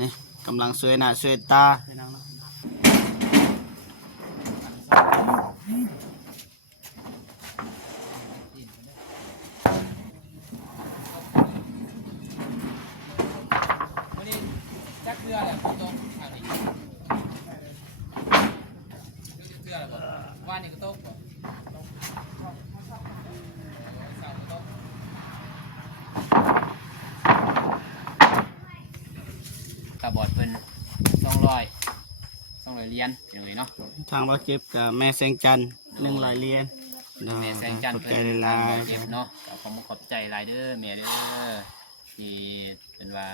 นี่กำลังสวยหน้าสวยตาพี่น้องเนาะวันนี้จักเกลือแหละพี่ตรงทางนี้เกลือแหละบ่ว่านนี่ก็ตกบ่เสาร์ก็ตกตาบอดเพิ่น200เหรียญเป็นไงเนาะ ทางบ่เจ็บกับแม่แสงจันทร์100เหรียญ แม่แสงจันทร์ ขอบ เพิ่ ใจ น หลา บ่ ย เจ็บเนาะขอขอบใจหลายเด้อแม่เด้อที่เป็นว่า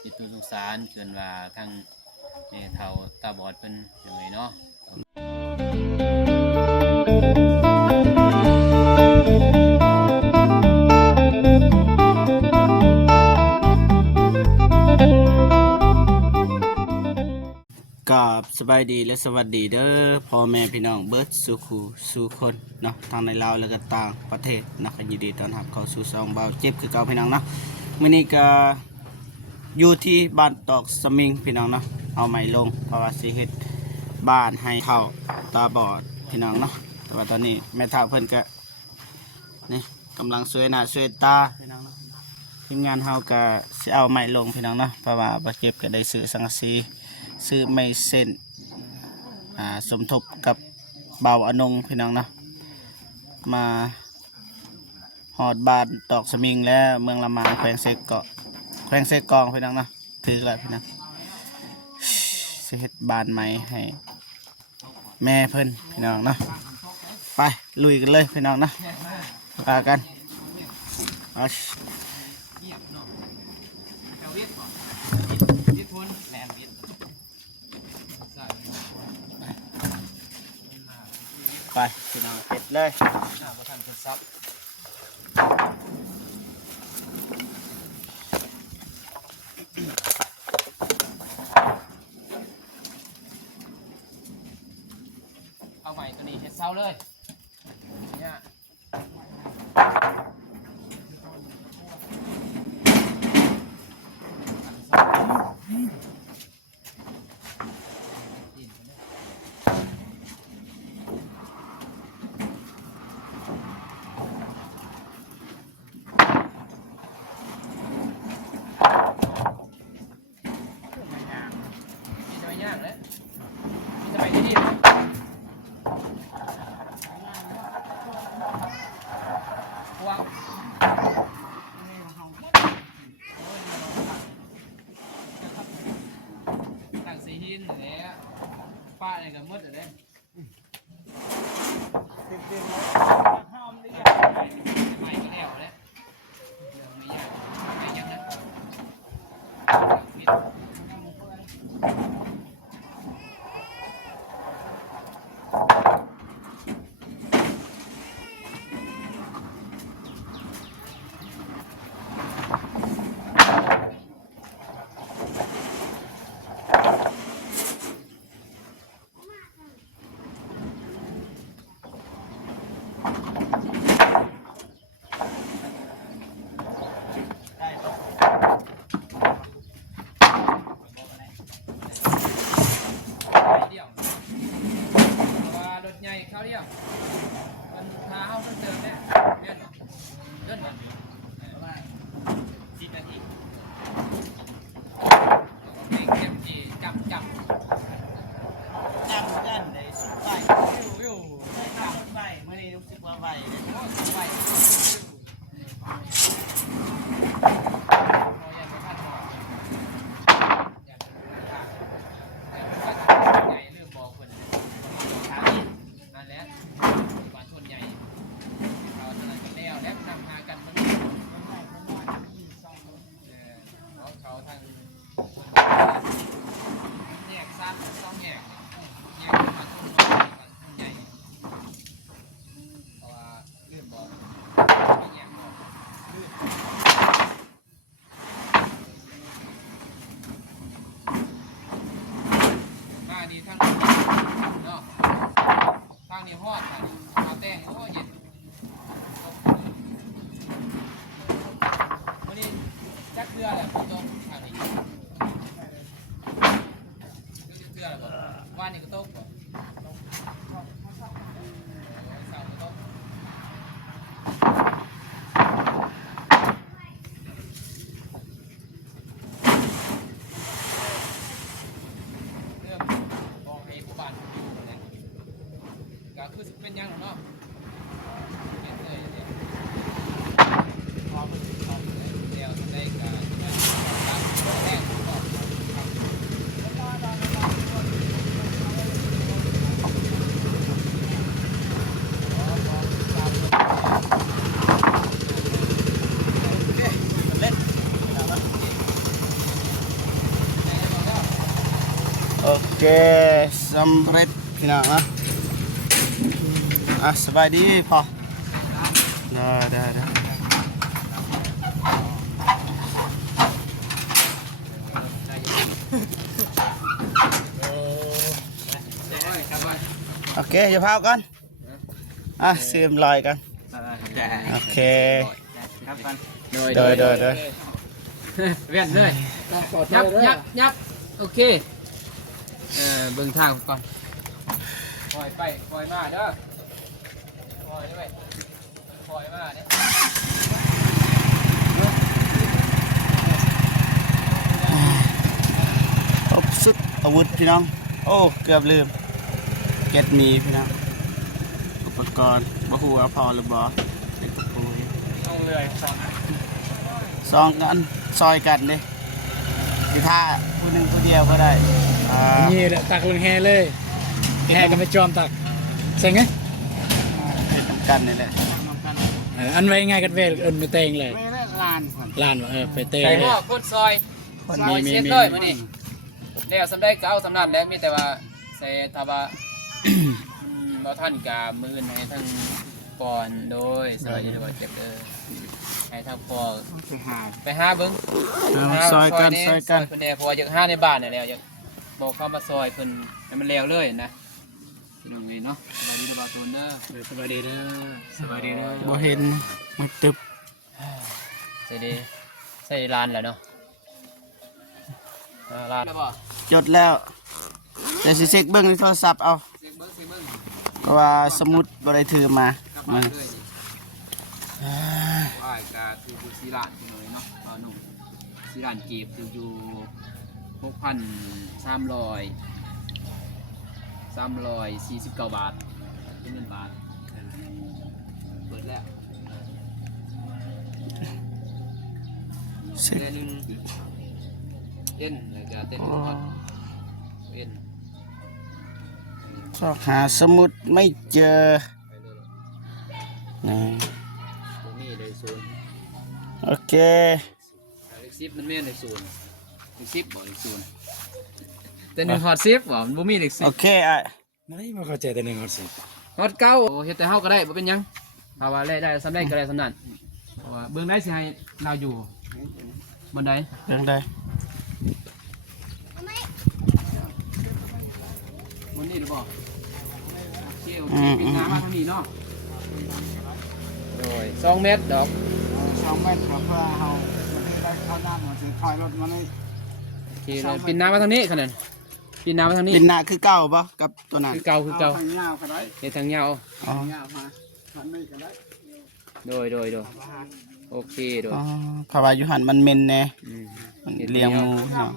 ที่ตู้สงสารเกินว่าทั้งแม่เฒ่าตาบอดเพิ่นเป็นไงเนาะ กับสบายดีและสวัสดีเด้อพ่อแม่พี่น้องเบิร์ดสู่คู่สู่คนเนาะทางในลาวและก็ต่างประเทศเนาะยินดีต้อนรับเข้าสู่ซองเบาเจ็บคือเก่าพี่น้องเนาะมื้อนี้ก็อยู่ที่บ้านตอกสมิงพี่น้องเนาะเอาไม้ลงเพราะว่าสิเฮ็ดบ้านให้เฒ่าตาบอดพี่น้องเนาะแต่ว่าตอนนี้แม่เฒ่าเพิ่นก็นี่กำลังสวยหน้าสวยตาพี่น้องเนาะทีมงานเฮาก็สิเอาไม้ลงพี่น้องเนาะเพราะว่าบ่เจ็บก็ได้ซื้อสังกะสีซื้อไม้เส้นสมทบกับเบาอนงพี่น้องเนาะมาหอดบานตอกสมิงและเมืองละมานแขวงเซกเกาะแขวงเซกกองพี่น้องเนาะถือแล้วพี่น้องสิเฮ็ดบานไม้ให้แม่เพิ่นพี่น้องเนาะไปลุยกันเลยพี่น้องเนาะพากันเอาไปพี่น้องเฮ็ดเลยเอาใหม่ตัวนี้เฮ็ดเซาเลยเนี่ยมีจะไม่ยากเลยมีจะไปที่นี่นะพวงตั้งสีหินเลยป้าเนี่ยก็มืดเลยไม่ก็แล้วเลยเรื่องไม่ยากไม่ยากนะเดียวว่ารถใหญ่เขาเดียวมันพาเข้าเติมเนี่ยเลื่อนเลื่อนมาประมาณ10 นาทีเก่งเก็บจีจับจังจันได้สุดไปอยู่ได้ข้าวไปมื้อนี้รู้สึกว่าไหวเลย โอ้สบายดีทางเนาะทางนี้ฮอดมาแต่งโอ้เย็นวันนี้จักเกลือแหละพี่ตรงทางนี้ เป็นยังเนาะเห็นเลยเดี๋ยวจะได้การแรก โอเคสำเร็จพี่น้องนะสบายดีพอได้โอเคอย่าพาวกันเสียมลอยกันโอเคโดยเวียนเลยยับโอเคเบิ่งทางก่อนปล่อยไปปล่อยมาเด้อปล่อยด้วยปล่อยมาเนี่ย ครบสุดอาวุธพี่น้องโอ้เกือบลืมเก็ตมีพี่น้องอุปกรณ์บ่ฮู้ว่าพอหรือบ่เด็กปู เอาเลยสั่ง ซองกันซอยกันเด้สิท่าผู้หนึงผู้เดียวก็ได้นี่แหละตักลงแฮเลยแฮก็ไม่จอมตักเซ็งไง เป็นทำกันนี่แหละ อันไว้ง่ายกันเวลไม่เตงเลย ไม่ได้ลานก่อน ลานวะไปเตง ใส่ เล หม้อย พ่นซอยซอยเช็ดเลยมื้อนี้เดี๋ยวสำได้ก็เอาสำนันแล้วมีแต่ว่าใส่ทาบะบ่ท่านกามื้อให้ทั้งก่อนโดยสวัสดีบ่เจ็บให้ทั้งพอไปหาเบิ่ง ซอยกัน ซอยเพิ่นแน่เพราะว่าอยากหาในบ้านนี่แหละอยากบอกเข้ามาซอยเพิ่นให้มันแล้วเลยนะพี่น้องเอ้ยเนาะสวัสดีบ่าวตูนเด้อ สวัสดีเด้อสวัสดีเด้อ บ่เห็นมันตึบ ใส่ร้านแล้วเนาะร้านแล้วบ่ จดแล้วแต่สิเช็คเบิ่งในโทรศัพท์เอา เสียงเบิ่ง เพราะว่าสมุดบ่ได้ถือมาก ลับมาเลยนี่ว่ายกาคืออยู่สีร้านพี่น้องเนาะบ่าวหนุ่มสีร้านกีบคืออยู่349 บาทเป็นเงินบาทเปิดแล้ว เช็ค เต้นเอ็นแล้วก็เต้นคอร์ดเอ็น ชอบหาสมุดไม่เจอ ไปเลย นี่ ตรงนี้เลยศูนย์ โอเค เลข10มันแม่นเลขศูนย์เลข10บ่เลขศูนย์แต่1ฮอด10บ่มันบ่มีเลข โอเคนั่นมาเข้าใจแต่หนึ่งคนสิ 10ฮอด9โอ้เฮ็ดแต่เฮาก็ได้บ่เป็นหยังถ้าว่าได้สำได้ก็ได้สำนั้นเพราะว่าเบิ่งได้สิให้เราอยู่บนใด เรื่องใด บนนี้หรือบ่โอเคปิดน้ำมาทางนี้เนาะโดย2 เมตรดอก 2 เมตรเพื่อเฮามันได้เข้าด้านมันสิถอยรถมาเลย โอเคเลยปิดน้ำมาทางนี้ขนาดปิดน้ำมาทางนี้ เป็นหน้าคือเก่าบ่กับตัวนั้น คือเก่าทางยาวก็ได้ เฮ็ดทางยาว อ๋อ โดยโอเคโดย อ๋อเพราะว่าอยู่หันมันเมนแน่ อืม มันเลี้ยงหมูเนาะ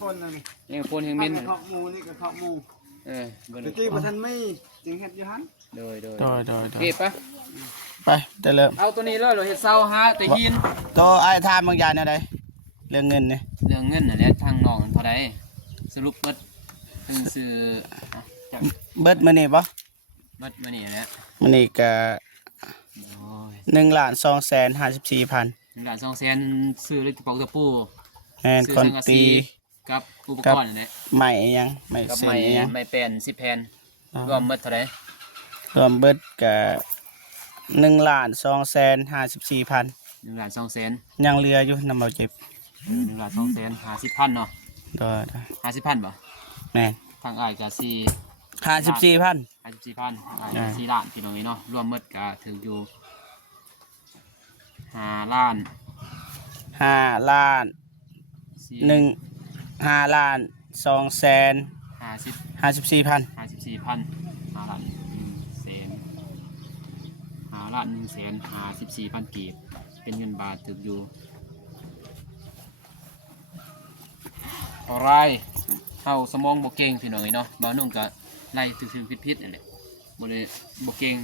คนนั่นนี่ ยังคนยังเม่น ข้าวหมูนี่ก็ข้าวหมู เบิ่ง ตะกี้บ่ทันไม่จึงเฮ็ดอยู่หั่น โดย โดย โอเคปะ ไปได้เริ่ม เอาตัวนี้เลยเราเฮ็ดเซาฮะตัวหิน ตัวอ้ายถามบางอย่างแนวใดเรื่องเงินนี่ เรื่องเงินน่ะแหละทางน้องเท่าใดสรุปเบิดเพิ่นซื้อจัก เบิดมื้อนี้บ่ เบิดมื้อนี้แหละ มื้อนี้ก็ โอ้ย 1,254,000 1,200,000ซื้อเลยกระเป๋าตะปู แม่น ซื้อ คน สังกะ ตี สีกับอุปกรณ์นั่นแหละ ใหม่อิหยังใหม่ กับ เส้น ไม้ อิหยัง ไม้แป้น10 แผ่นรวมหมดเท่าใด รวมเบิดก็1,254,000 1,200,000 ยังเหลืออยู่นำเอาเจ็บ 1,200,000 50,000เนาะ โดย 50,000บ่ แม่น ทางอ้ายก็สิ 54,000 54,000 4ล้านพี่น้องนี่เนาะรวมหมดก็ถึงอยู่5ล้าน 5ล้าน5ล้าน2แสน 50 54,000 54,000 5ล้าน1แสน5ล้าน1แสน54,000กีบเป็นเงินบาทถึงอยู่เท่าไรเฮาสมองบ่เก่งพี่น้องนี่เนาะบ่าวนุ่งก็ไล่ซื่อๆผิดๆนั่นแหละ บ่ได้บ่เก่ง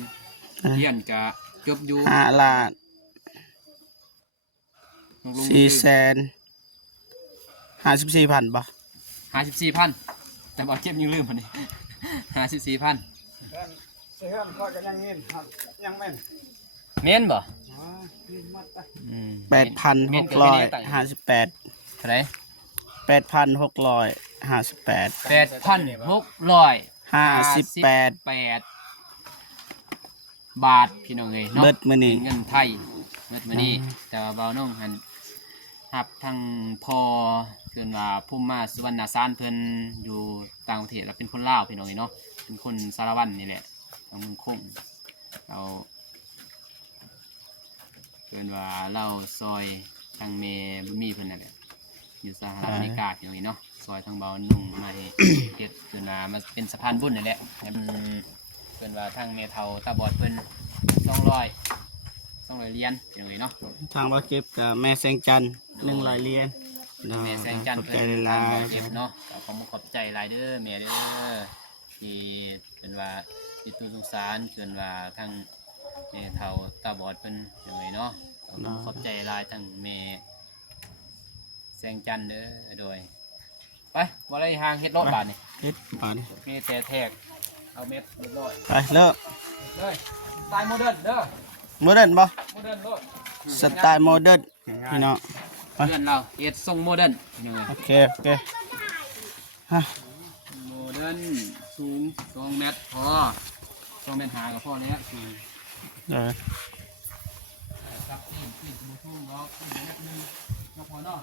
เรียนก็จบอยู่ 5 ล้าน ลง 454,000บ่ 54,000แต่บ่เก็บยังลืมอันนี้ 54,000 เพื่อนเพื่อนพ่อก็ยังเงินครับยังแม่น แม่นบ่ อ๋อนี่มัดไป 8,658 เท่าไหร่ 8,658 58 บาทพี่น้องเอ้ยเนาะ เบิดมื้อนี้ เงินไทยเบิดมื้อนี้แต่ว่าเบาน้องหันรับทางพอเพิ่นว่าภูมิมาสุวรรณสารเพิ่นอยู่ต่างประเทศแล้วเป็นคนลาวพี่น้องเอ้ยเนาะเป็นคนสารวัตรนี่แหละทางเมืองคงเราเพิ่นว่าเราซอยทางเมบุญมีเพิ่นนั่นแหละอยู่สหรัฐอเมริกาพี่น้องเอ้ยเนาะซอยทางเบานุ่งมาให้เฮ็ดเพิ่นว่ามาเป็นสะพานบุญนั่นแหละเพิ่นว่าทางเมเฒ่าตาบอดเพิ่น200เหรียญพี่น้องเอ้ยเนาะ ทางบ่เก็บกับแม่แสงจันทร์100เหรียญ แม่แสงจันทร์ ขอบ เพิ่ ใจ น หลา ทาง ย บ่เก็บเนาะก็ขอบใจหลายเด้อแม่เด้อที่เป็นว่าที่ตุสงสารเกินว่าทางแม่เฒ่าตาบอดเพิ่นพี่น้องเอ้ยเนาะขอบใจหลายทั้งแม่แสงจันทร์เด้อโดยไปบ่ได้ห่างเฮ็ดรถบาดนี่ เฮ็ดบาดนี้ มีแต่แทกเอาเม็ดเรียบร้อย ไปเลิก เลยสไตล์โมเดิร์นเด้อ โมเดิร์นบ่ โมเดิร์นโลด สไตล์โมเดิร์นพี่น้อง เพื่อนเราเฮ็ดทรงโมเดิร์นยังไง โอเคฮะ โมเดิร์นสูง2 เมตรพอ2 เมตรหากับพ่อเนี้ยคือ เออ ครับนี่คือสมุทรทุ่งเรา1 เมตรก็พอเนาะ